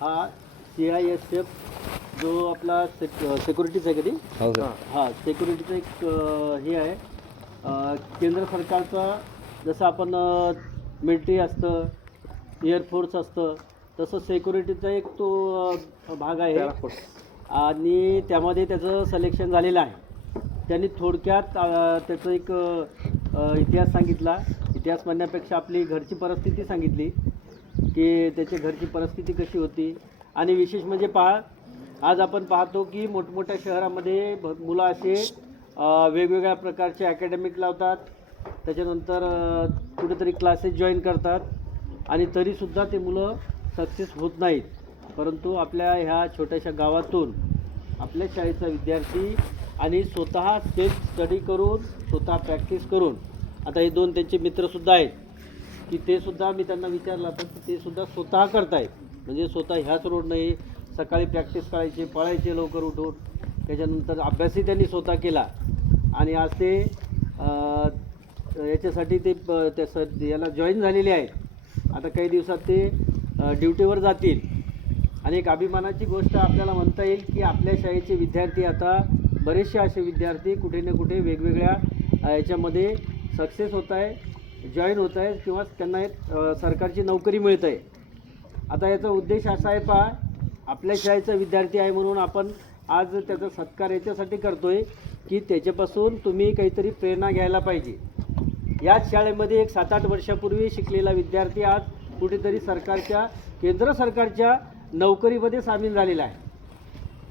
हा CISF जो आपला सिक्युरिटीचा आहे कधी हो सर. हा सिक्युरिटीचा एक हे आहे केंद्र सरकारचा. जसं आपण मिलिटरी असतं, एअरफोर्स असतं, तसं सिक्युरिटीचा एक तो भाग आहे आणि त्यामध्ये त्याचं सिलेक्शन झालेलं आहे. त्यांनी थोडक्यात त्याचं एक इतिहास सांगितला. इतिहास म्हणण्यापेक्षा आपली घरची परिस्थिती सांगितली की त्याच्या घरची परिस्थिती कशी होती. आणि विशेष म्हणजे आज आपण पाहतो की मोठमोठ्या शहरामध्ये मुलं असे वेगवेगळ्या प्रकारचे अकॅडमिक लावतात, त्याच्यानंतर कुठेतरी क्लासेस जॉईन करतात आणि तरीसुद्धा ते मुलं सक्सेस होत नाहीत. परंतु आपल्या ह्या छोट्याशा गावातून आपल्या शाळेचा विद्यार्थी आणि स्वतः सेल्फ स्टडी करून स्वतः प्रॅक्टिस करून, आता हे दोन त्यांचे मित्रसुद्धा आहेत की ते सुद्धा मी त्यांना विचारलं तर ते सुद्धा स्वतः करतायत. म्हणजे स्वतः ह्याच रोडने सकाळी प्रॅक्टिस करायचे, पळायचे लवकर उठून, त्याच्यानंतर अभ्यासही त्यांनी स्वतः केला आणि आज ते याच्यासाठी ते याला जॉईन झालेले आहेत. आता काही दिवसात ते ड्युटीवर जातील. आणि एक अभिमानाची गोष्ट आपल्याला म्हणता येईल की आपल्या शाळेचे विद्यार्थी आता बरेचसे असे विद्यार्थी कुठे ना कुठे वेगवेगळ्या याच्यामध्ये सक्सेस होत आहे, जॉईन होत आहे किंवा त्यांना एक सरकारची नोकरी मिळत आहे. आता याचा उद्देश असा आहे आपल्या शाळेचा विद्यार्थी आहे म्हणून आपण आज त्याचा सत्कार याच्यासाठी करतो आहे की त्याच्यापासून तुम्ही काहीतरी प्रेरणा घ्यायला पाहिजे. याच शाळेमध्ये एक 7-8 वर्षापूर्वी शिकलेला विद्यार्थी आज कुठेतरी केंद्र सरकारच्या नोकरीमध्ये सामील झालेला आहे.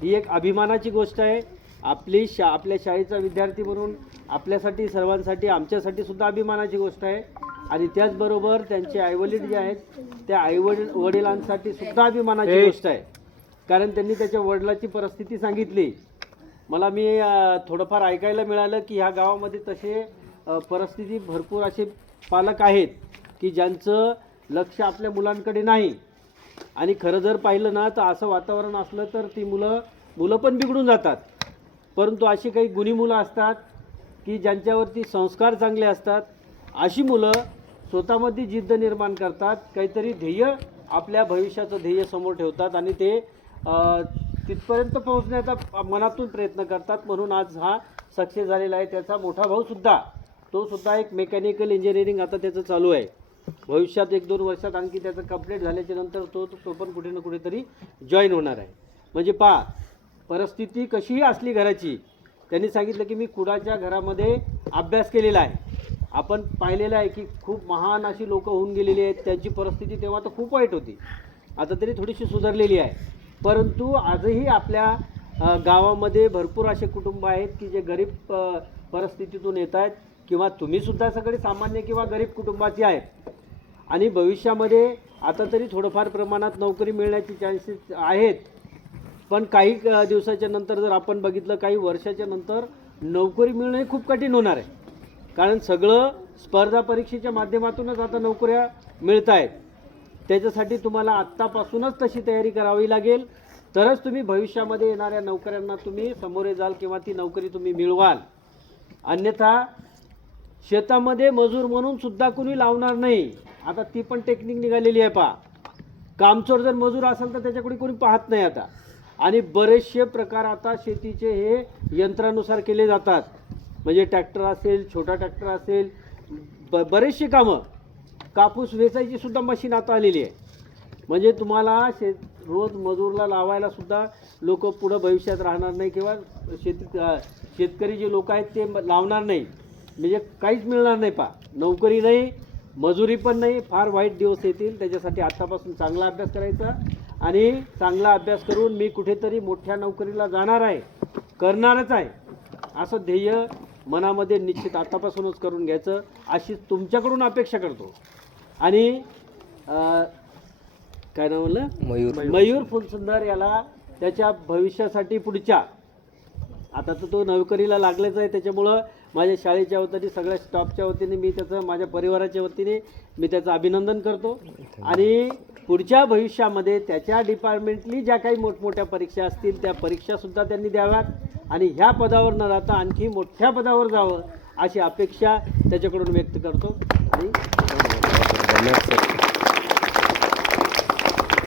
ही एक अभिमानाची गोष्ट आहे. आपल्या शाळेचा विद्यार्थी म्हणून आपल्यासाठी, सर्वांसाठी, आमच्यासाठी सुद्धा अभिमानाची गोष्ट आहे. आणि त्याचबरोबर त्यांचे आईवडील जे आहेत त्या वडिलांसाठी सुद्धा अभिमानाची गोष्ट आहे. कारण त्यांनी त्याच्या वडिलांची परिस्थिती सांगितली. मी थोडंफार ऐकायला मिळालं की ह्या गावामध्ये तसे परिस्थिती भरपूर असे पालक आहेत की ज्यांचं लक्ष आपल्या मुलांकडे नाही. आणि खरं जर पाहिलं ना तर असं वातावरण असलं तर ती मुलं पण बिघडून जातात. परंतु अशी काही गुणी मुलं असतात की ज्यांच्यावरती संस्कार चांगले असतात. अशी मुलं स्वतःमध्ये जिद्द निर्माण करतात, काहीतरी ध्येय, आपल्या भविष्याचं ध्येय समोर ठेवतात आणि ते तिथपर्यंत पोहोचण्याचा मनातून प्रयत्न करतात. म्हणून आज हा सक्सेस झालेला आहे. त्याचा मोठा भाऊसुद्धा, तो सुद्धा एक मेकॅनिकल इंजिनिअरिंग आता त्याचं चालू आहे. भविष्यात 1-2 वर्षात आणखी त्याचं कंप्लीट झाल्याच्या नंतर तो पण कुठे ना कुठेतरी जॉईन होणार आहे. म्हणजे परिस्थिती कशीही असली घराची, त्यांनी सांगितलं की मी कुडाच्या घरामध्ये अभ्यास केलेला आहे. आपण पाहिलेलं आहे की खूप महान अशी लोकं होऊन गेलेली आहेत. त्यांची परिस्थिती तेव्हा तर खूप वाईट होती, आता तरी थोडीशी सुधारलेली आहे. परंतु आजही आपल्या गावामध्ये भरपूर असे कुटुंब आहेत की जे गरीब परिस्थितीतून येत आहेत किंवा तुम्हीसुद्धा सगळे सामान्य किंवा गरीब कुटुंबाचे आहेत. आणि भविष्यामध्ये आता तरी थोडंफार प्रमाणात नोकरी मिळण्याची चान्सेस आहेत. पण काही दिवसाच्या नंतर जर आपण बघितलं, काही वर्षाच्या नंतर नोकरी मिळणं हे खूप कठीण होणार आहे. कारण सगळं स्पर्धा परीक्षेच्या माध्यमातूनच आता नोकऱ्या मिळत आहेत. त्याच्यासाठी तुम्हाला आत्तापासूनच तशी तयारी करावी लागेल, तरच तुम्ही भविष्यामध्ये येणाऱ्या नोकऱ्यांना तुम्ही सामोरे जाल किंवा ती नोकरी तुम्ही मिळवाल. अन्यथा शेतामध्ये मजूर म्हणून सुद्धा कुणी लावणार नाही. आता ती पण टेक्निक निघालेली आहे. कामचोर जर मजूर असेल तर त्याच्याकडे कोणी पाहत नाही आता. आणि बरेचसे प्रकार आता शेतीचे हे यंत्रानुसार केले जातात. म्हणजे ट्रॅक्टर असेल, छोटा ट्रॅक्टर असेल, बरेचशी कामं, कापूस वेचायची सुद्धा मशीन आता आलेली आहे. म्हणजे तुम्हाला रोज मजूरला लावायला सुद्धा लोक पुढं भविष्यात राहणार नाही किंवा शेतकरी जे लोक आहेत ते लावणार नाही. म्हणजे काहीच मिळणार नाही. नोकरी नाही, मजुरी पण नाही. फार वाईट दिवस येतील. त्याच्यासाठी आत्तापासून चांगला अभ्यास करायचा आणि चांगला अभ्यास करून मी कुठेतरी मोठ्या नोकरीला जाणार आहे, करणारच आहे, असं ध्येय मनामध्ये निश्चित आत्तापासूनच करून घ्यायचं अशी तुमच्याकडून अपेक्षा करतो. आणि काय नाव म्हणलं, मयूर फुलसुंदर याला त्याच्या भविष्यासाठी पुढच्या, आता तर तो नोकरीला लागलेच आहे. त्याच्यामुळं माझ्या शाळेच्या वतीने, सगळ्या स्टाफच्या वतीने मी त्याचं, माझ्या परिवाराच्या वतीने मी त्याचं अभिनंदन करतो. आणि पुढच्या भविष्यामध्ये त्याच्या डिपार्टमेंटली ज्या काही मोठमोठ्या परीक्षा असतील त्या परीक्षासुद्धा त्यांनी द्याव्यात आणि ह्या पदावर न राहता आणखी मोठ्या पदावर जावं अशी अपेक्षा त्याच्याकडून व्यक्त करतो. आणि